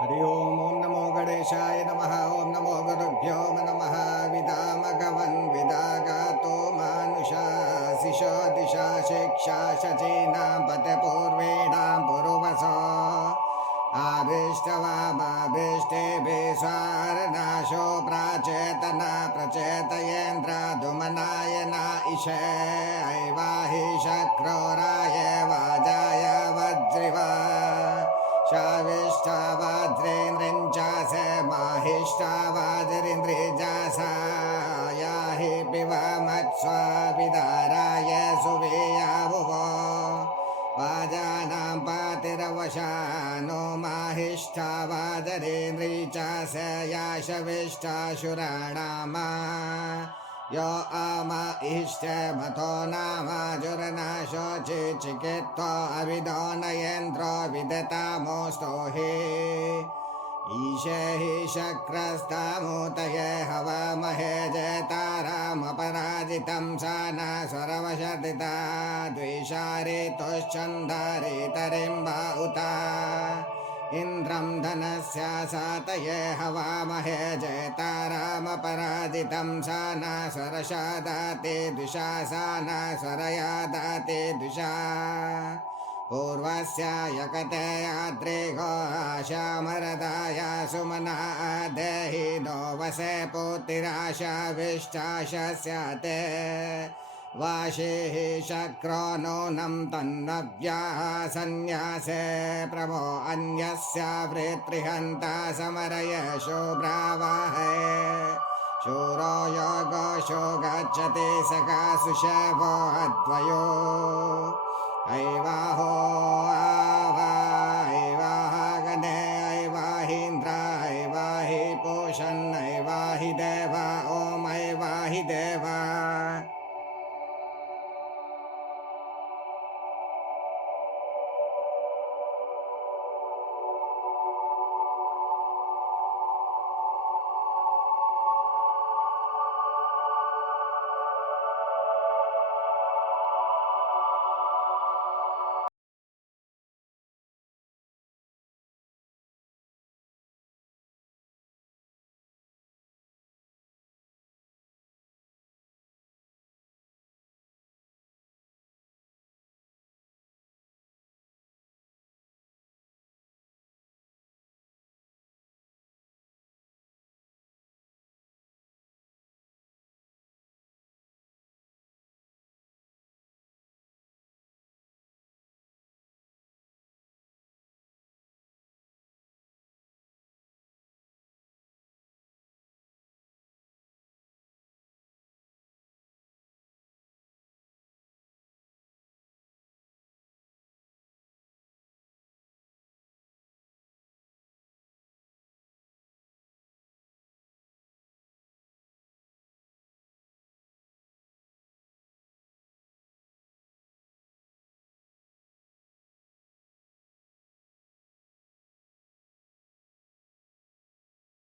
हरि ओम नमो गणेशाय नमः। ओम नमो गुरुभ्यो नमः। विदामगवन् विदागातो मानुषा शिशो दिशा शिक्षा शचीनां पतपूर्वेणां पुरुवसो आभिष्टवामाभिष्टे विस्वारनाशो प्राचेतना प्रचेतयेन्द्रादुमनाय न इषे ऐवाहि शक्रोराय वाजाय वज्रिवा शाविष्टावाद्रेन्द्रिञ्चास माहिष्टावादिरिन्द्रिजासा याहि पिबमत्स्वाविदाराय सुवेयावुवो वाजानां पातिरवशा नो माहिष्टावादरेन्द्रिचास याशविष्टाशुराणामा यो आमा इष्टमथो नामाजुरनाशो चिचिकित्वा अविदो नयेन्द्रो विदतामोऽस्तो हि ईशे हि शक्रस्तामूतये हवामहे जेतारामपराजितं सा न स्वरवशर्दिता द्विषारितुश्चन्दारितरिम्बा उता इन्द्रं धनस्य सातये हवामहे जेतारामपराजितं सा न स्वरशा दाति द्विषा सा न स्वरया दाति द्विषा पूर्वस्य यकते यात्रिगो आशामरदाय सुमना देहि नो वसे पुत्तिराशाविष्टाशस्यते वाशीः शक्रो नूनं तन्नव्याः सन्न्यासे प्रभो अन्यस्य वृत्रिहन्ता समरय शुभ्रावाहे शूरो योगोषो गच्छति सखासुषवो अद्वयो ऐवाहो आवा ऐवाह गणे ऐवाहीन्द्र ऐवाहि पोषन् ऐवाहि देवा ॐ ऐवाहि देवा